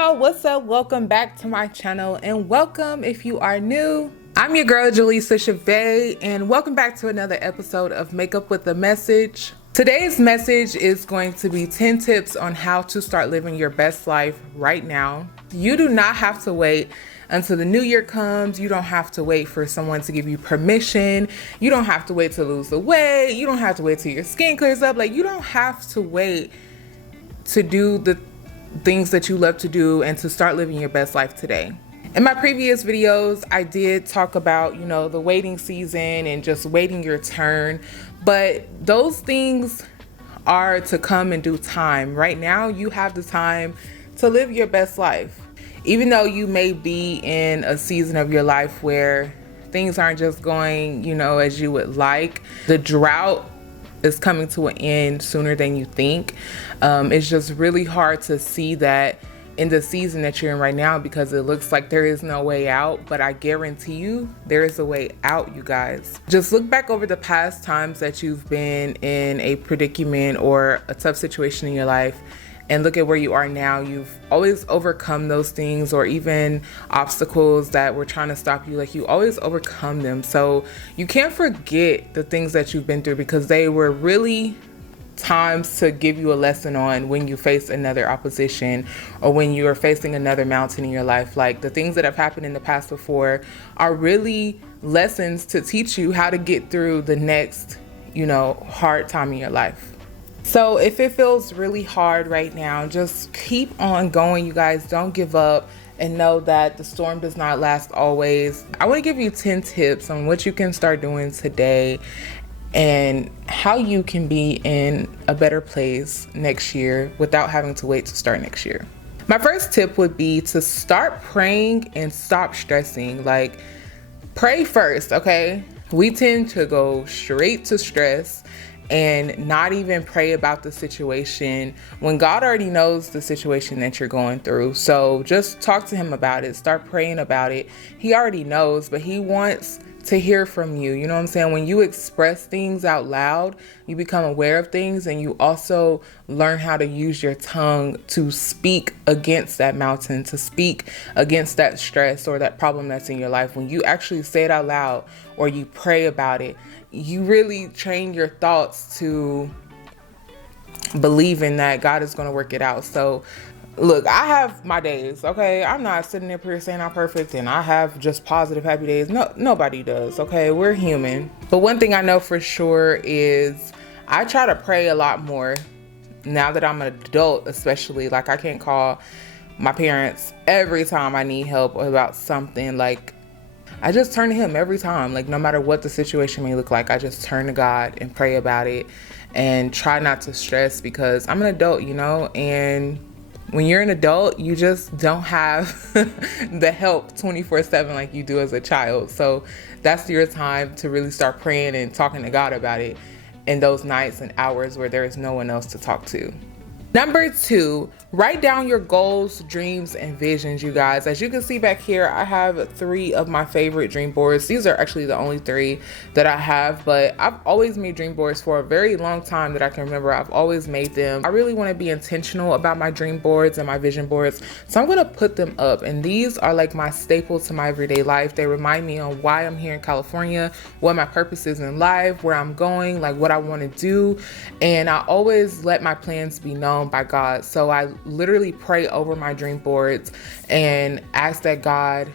Y'all, what's up? Welcome back to my channel, and welcome if you are new. I'm your girl Jaleesa Chavez, and welcome back to another episode of Makeup with a Message. Today's message is going to be 10 tips on how to start living your best life right now. You do not have to wait until the new year comes. You don't have to wait for someone to give you permission. You don't have to wait to lose the weight. You don't have to wait till your skin clears up. Like, you don't have to wait to do the things that you love to do and to start living your best life today. In my previous videos, I did talk about, the waiting season and just waiting your turn, but those things are to come in due time. Right now, you have the time to live your best life. Even though you may be in a season of your life where things aren't just going, as you would like, the drought is coming to an end sooner than you think. It's just really hard to see that in the season that you're in right now because it looks like there is no way out, but I guarantee you there is a way out, you guys. Just look back over the past times that you've been in a predicament or a tough situation in your life and look at where you are now. You've always overcome those things, or even obstacles that were trying to stop you. Like, you always overcome them. So you can't forget the things that you've been through because they were really times to give you a lesson on when you face another opposition or when you are facing another mountain in your life. Like, the things that have happened in the past before are really lessons to teach you how to get through the next, hard time in your life. So if it feels really hard right now, just keep on going, you guys. Don't give up, and know that the storm does not last always. I want to give you 10 tips on what you can start doing today and how you can be in a better place next year without having to wait to start next year. My first tip would be to start praying and stop stressing. Like, pray first, okay? We tend to go straight to stress and not even pray about the situation when God already knows the situation that you're going through. So just talk to him about it. Start praying about it. He already knows, but he wants to hear from you. You know what I'm saying? When you express things out loud, you become aware of things, and you also learn how to use your tongue to speak against that mountain, to speak against that stress or that problem that's in your life. When you actually say it out loud or you pray about it, you really train your thoughts to believing that God is going to work it out. So look, I have my days, okay? I'm not sitting up here saying I'm perfect and I have just positive, happy days. No, nobody does, okay? We're human. But one thing I know for sure is I try to pray a lot more now that I'm an adult, especially. Like, I can't call my parents every time I need help about something. Like, I just turn to him every time. Like, no matter what the situation may look like, I just turn to God and pray about it and try not to stress because I'm an adult, and when you're an adult, you just don't have the help 24/7 like you do as a child. So that's your time to really start praying and talking to God about it in those nights and hours where there is no one else to talk to. Number 2, write down your goals, dreams, and visions, you guys. As you can see back here, I have 3 of my favorite dream boards. These are actually the only 3 that I have, but I've always made dream boards for a very long time that I can remember. I've always made them. I really want to be intentional about my dream boards and my vision boards, so I'm going to put them up. And these are like my staples to my everyday life. They remind me on why I'm here in California, what my purpose is in life, where I'm going, like what I want to do. And I always let my plans be known by God. So I literally pray over my dream boards and ask that God,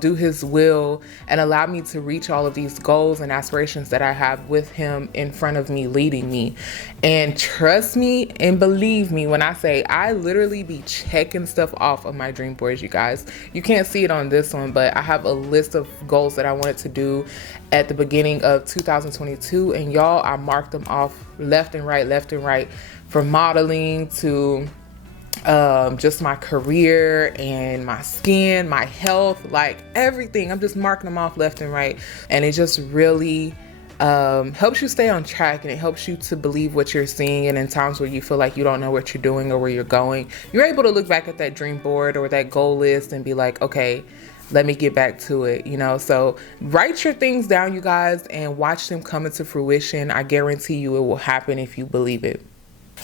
do his will and allow me to reach all of these goals and aspirations that I have with him in front of me, leading me. And trust me and believe me when I say I literally be checking stuff off of my dream boards, you guys. You can't see it on this one, but I have a list of goals that I wanted to do at the beginning of 2022. And y'all, I marked them off left and right, from modeling to just my career and my skin, my health, like everything. I'm just marking them off left and right. And it just really helps you stay on track, and it helps you to believe what you're seeing. And in times where you feel like you don't know what you're doing or where you're going, you're able to look back at that dream board or that goal list and be like, okay, let me get back to it, So write your things down, you guys, and watch them come into fruition. I guarantee you it will happen if you believe it.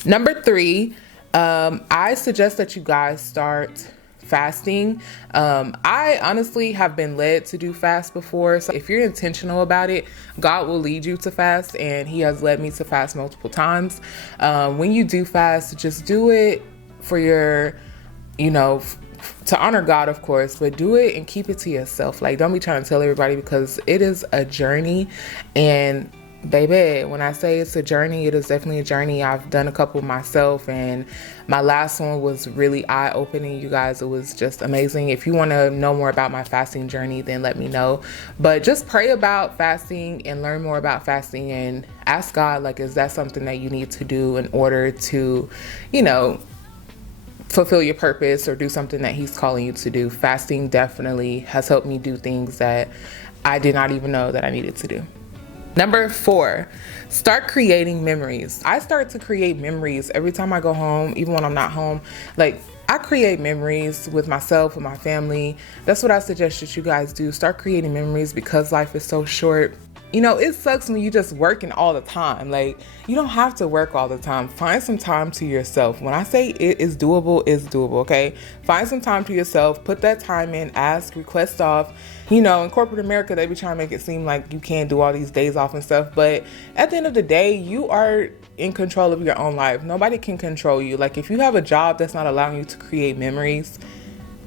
Number 3, I suggest that you guys start fasting. I honestly have been led to do fast before. So if you're intentional about it, God will lead you to fast, and he has led me to fast multiple times. When you do fast, just do it for your, to honor God, of course, but do it and keep it to yourself. Like, don't be trying to tell everybody, because it is a journey. And baby, when I say it's a journey, it is definitely a journey. I've done a couple myself, and my last one was really eye-opening, you guys. It was just amazing. If you want to know more about my fasting journey, then let me know. But just pray about fasting and learn more about fasting, and ask God, like, is that something that you need to do in order to, fulfill your purpose or do something that he's calling you to do. Fasting definitely has helped me do things that I did not even know that I needed to do. Number 4, start creating memories. I start to create memories every time I go home, even when I'm not home. Like, I create memories with myself, with my family. That's what I suggest that you guys do. Start creating memories, because life is so short. It sucks when you just working all the time. Like, you don't have to work all the time. Find some time to yourself. When I say it is doable, it's doable, okay? Find some time to yourself. Put that time in. Ask, request off. In corporate America, they be trying to make it seem like you can't do all these days off and stuff. But at the end of the day, you are in control of your own life. Nobody can control you. Like, if you have a job that's not allowing you to create memories,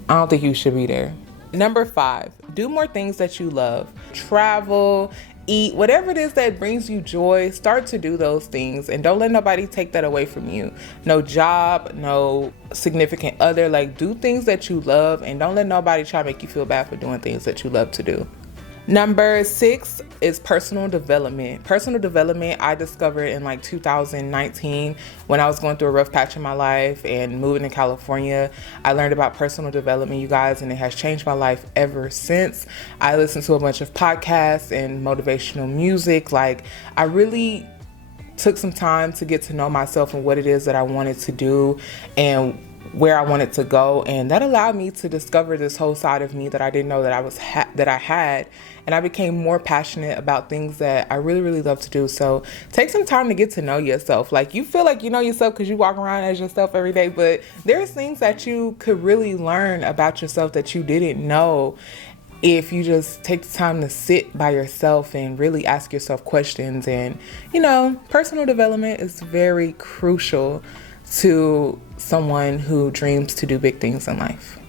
I don't think you should be there. Number 5, do more things that you love. Travel, eat, whatever it is that brings you joy, start to do those things, and don't let nobody take that away from you. No job, no significant other. Like, do things that you love, and don't let nobody try to make you feel bad for doing things that you love to do. Number 6 is personal development. Personal development, I discovered in like 2019 when I was going through a rough patch in my life and moving to California. I learned about personal development, you guys, and it has changed my life ever since. I listened to a bunch of podcasts and motivational music. Like, I really took some time to get to know myself and what it is that I wanted to do and where I wanted to go, and that allowed me to discover this whole side of me that I didn't know that I had, and I became more passionate about things that I really, really love to do. So take some time to get to know yourself. Like, you feel like you know yourself because you walk around as yourself every day, but there's things that you could really learn about yourself that you didn't know if you just take the time to sit by yourself and really ask yourself questions. And personal development is very crucial to someone who dreams to do big things in life.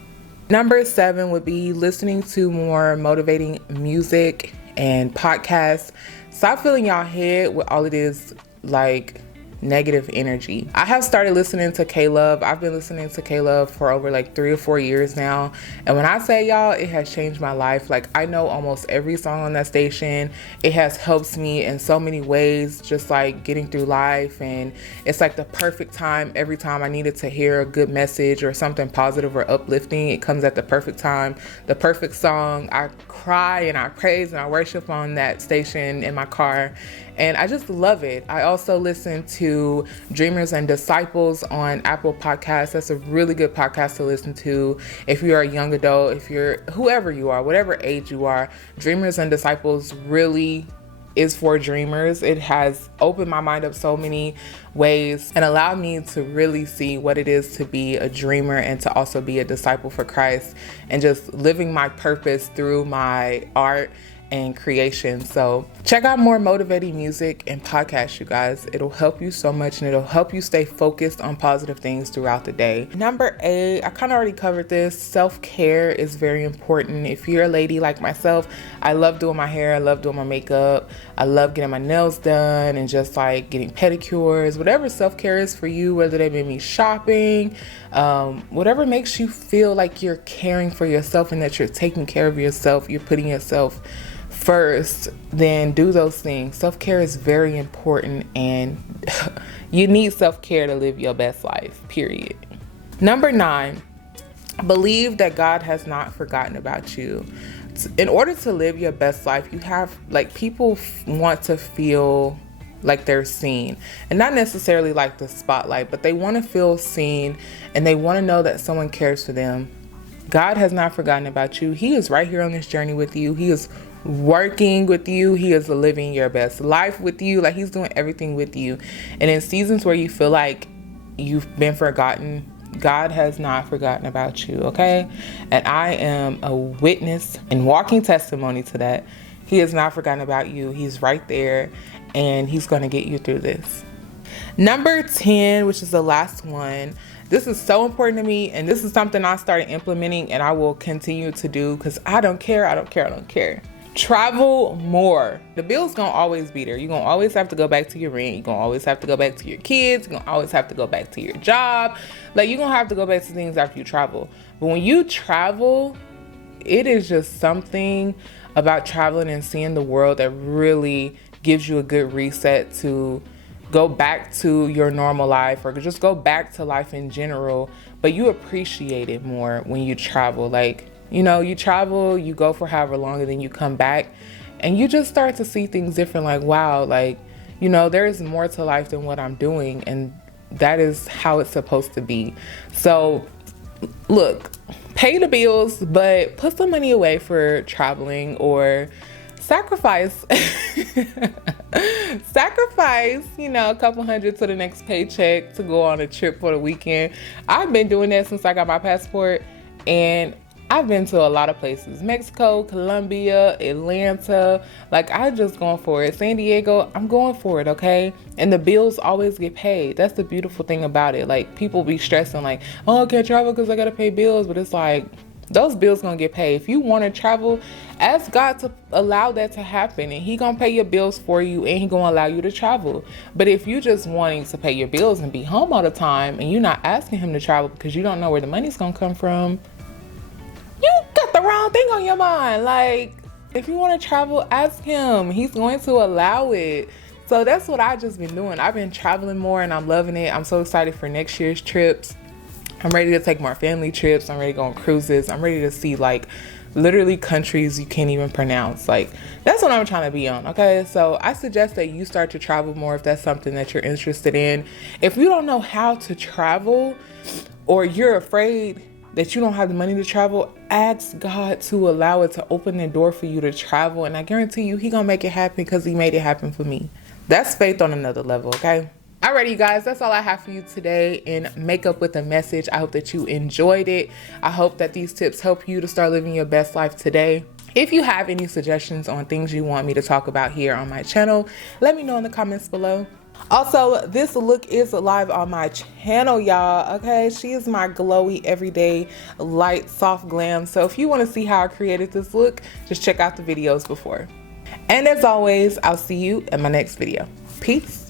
Number 7 would be listening to more motivating music and podcasts. Stop filling y'all head with all it is like negative energy. I have started listening to K-Love. I've been listening to K-Love for over like 3 or 4 years now. And when I say y'all, it has changed my life. Like, I know almost every song on that station. It has helped me in so many ways, just like getting through life. And it's like the perfect time. Every time I needed to hear a good message or something positive or uplifting, it comes at the perfect time, the perfect song. I cry and I praise and I worship on that station in my car. And I just love it. I also listen to Dreamers and Disciples on Apple Podcasts. That's a really good podcast to listen to. If you're a young adult, if you're whoever you are, whatever age you are, Dreamers and Disciples really is for dreamers. It has opened my mind up so many ways and allowed me to really see what it is to be a dreamer and to also be a disciple for Christ and just living my purpose through my art and creation. So check out more motivating music and podcasts, you guys. It'll help you so much, and it'll help you stay focused on positive things throughout the day. Number 8, I kind of already covered this. Self-care is very important. If you're a lady like myself, I love doing my hair. I love doing my makeup. I love getting my nails done and just like getting pedicures. Whatever self-care is for you, whether they may be shopping, whatever makes you feel like you're caring for yourself and that you're taking care of yourself, you're putting yourself first, then do those things. Self-care is very important, and you need self-care to live your best life, period. Number 9, believe that God has not forgotten about you. In order to live your best life, you have, like, people want to feel like they're seen, and not necessarily like the spotlight, but they want to feel seen and they want to know that someone cares for them. God has not forgotten about you. He is right here on this journey with you. He is working with you. He is living your best life with you. Like, he's doing everything with you. And in seasons where you feel like you've been forgotten, God has not forgotten about you, okay? And I am a witness and walking testimony to that. He has not forgotten about you. He's right there, and he's going to get you through this. Number 10, which is the last one. This is so important to me, and this is something I started implementing and I will continue to do because I don't care. Travel more. The bill's gonna always be there. You're gonna always have to go back to your rent. You're gonna always have to go back to your kids. You're gonna always have to go back to your job. Like, you're gonna have to go back to things after you travel. But when you travel, it is just something about traveling and seeing the world that really gives you a good reset to go back to your normal life, or just go back to life in general. But you appreciate it more when you travel. Like, you know, you travel, you go for however long, and then you come back and you just start to see things different. Like, wow, like, you know, there is more to life than what I'm doing, and that is how it's supposed to be. So look, pay the bills, but put some money away for traveling, or sacrifice, you know, a couple hundred to the next paycheck to go on a trip for the weekend. I've been doing that since I got my passport, and I've been to a lot of places: Mexico, Colombia, Atlanta. Like, I just going for it. San Diego, I'm going for it, okay? And the bills always get paid. That's the beautiful thing about it. Like, people be stressing like, oh, I can't travel because I gotta pay bills. But it's like, those bills gonna get paid. If you want to travel, ask God to allow that to happen, and he gonna pay your bills for you, and he gonna allow you to travel. But if you just wanting to pay your bills and be home all the time, and you're not asking him to travel because you don't know where the money's gonna come from, you got the wrong thing on your mind. Like, if you want to travel, ask him. He's going to allow it. So that's what I've just been doing. I've been traveling more, and I'm loving it. I'm so excited for next year's trips. I'm ready to take more family trips. I'm ready to go on cruises. I'm ready to see, like, literally countries you can't even pronounce. Like, that's what I'm trying to be on, okay? So I suggest that you start to travel more if that's something that you're interested in. If you don't know how to travel, or you're afraid that you don't have the money to travel, ask God to allow it, to open the door for you to travel. And I guarantee you, he gonna make it happen, because he made it happen for me. That's faith on another level, okay? Alrighty, you guys, that's all I have for you today in Makeup with a Message. I hope that you enjoyed it. I hope that these tips help you to start living your best life today. If you have any suggestions on things you want me to talk about here on my channel, let me know in the comments below. Also, this look is live on my channel, y'all, okay? She is my glowy, everyday, light, soft glam. So if you want to see how I created this look, just check out the videos before. And as always, I'll see you in my next video. Peace.